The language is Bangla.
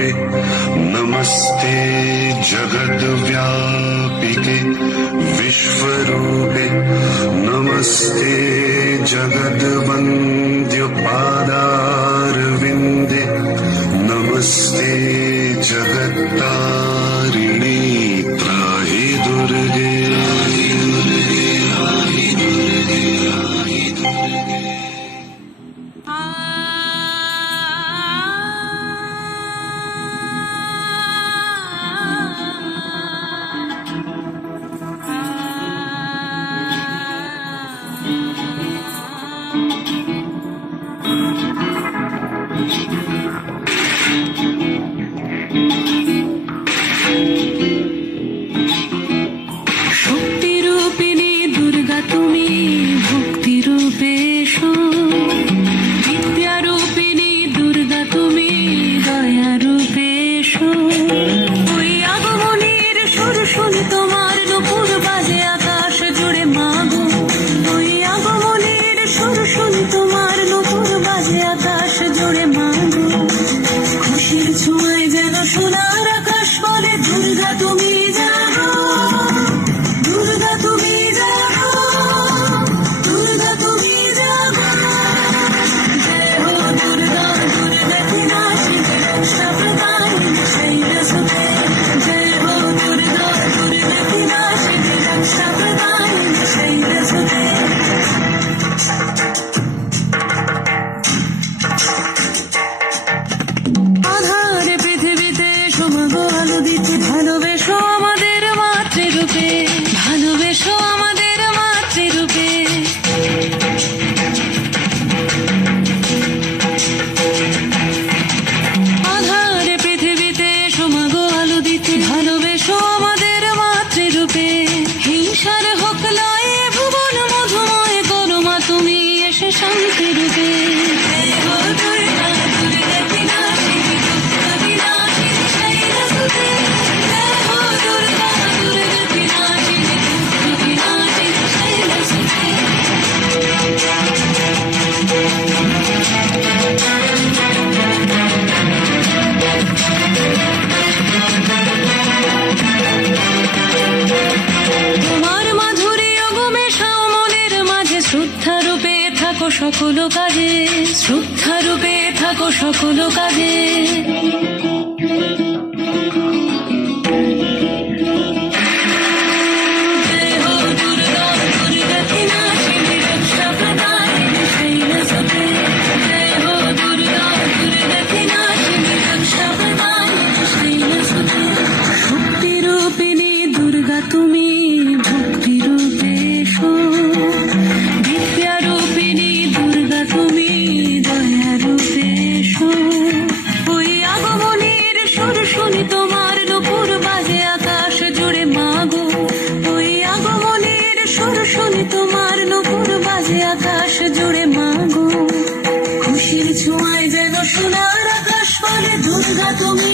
रूपे नमस्ते जगद्व्यापिके विश्वरूपे नमस्ते जगद्वन्द्यपादारविन्दे नमस्ते जगत्तारिणी त्राहि दुर्गे সকল কাজে শ্রদ্ধা রূপে থাকো সকল কাজে শক্তি রূপিণী দুর্গা তুমি ভক্তি রূপে এসো বিদ্যা রূপিণী দুর্গা তুমি দয়া রূপে এসো ওই আগমনের সুর শুনি তোমার নুপুর বাজে আকাশ জুড়ে মাগো ওই আগমনের সুর শুনি তোমার নুপুর বাজে আকাশ জুড়ে মাগো খুশির ছোঁয়ায় যেন সোনার আকাশ বলে দুর্গা তুমি